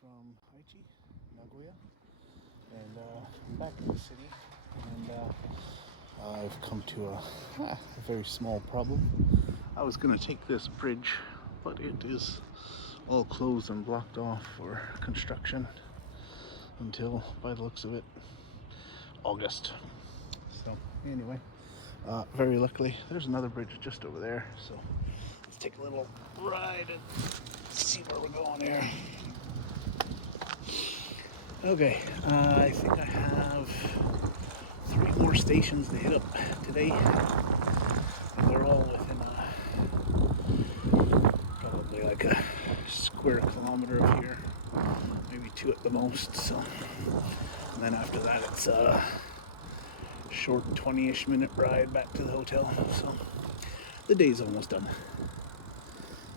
from Aichi, Nagoya, and I'm back in the city, and I've come to a very small problem. I was going to take this bridge, but it is all closed and blocked off for construction until, by the looks of it, August. So anyway, very luckily, there's another bridge just over there, so let's take a little ride and see where we're going here. Okay, I think I have 3 more stations to hit up today, and they're all within probably like a square kilometer of here, maybe 2 at the most. So, and then after that, it's a short 20-ish minute ride back to the hotel. So the day's almost done.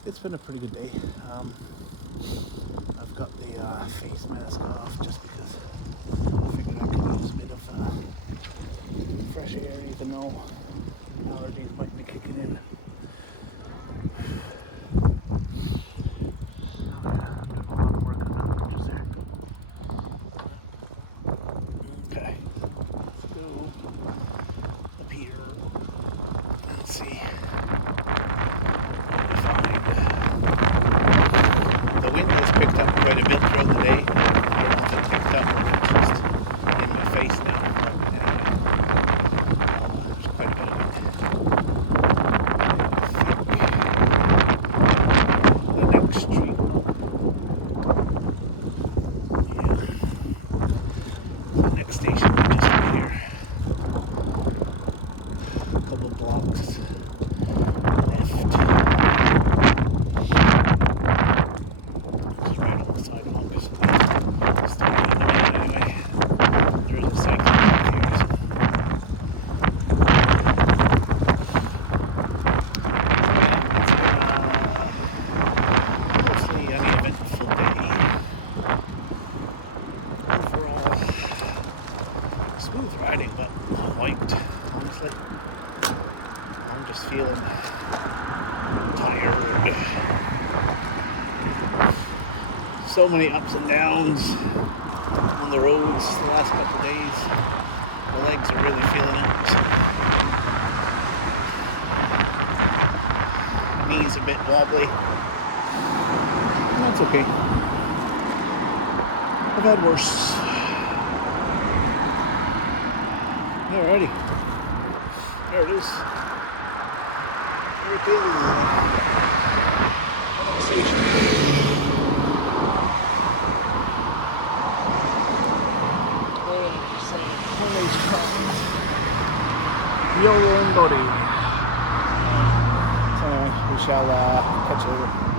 It's been a pretty good day. I've got the face mask off just because I figured I could use a bit of fresh air, even though allergies might be kicking in. Okay, let's go up here. Let's see. The wind has picked up quite a bit throughout the day. I don't know if it picked up or it's just in my face now. But anyway, there's quite a bit of it. The next street. Yeah. The next station is just up here. A couple blocks left. Smooth riding, but not wiped, honestly. I'm just feeling tired. So many ups and downs on the roads the last couple of days. The legs are really feeling it. So. Knees a bit wobbly. And that's okay. I've had worse. Alrighty, there it is. There it is. Station. YOLO and body. So anyway, we shall catch you later.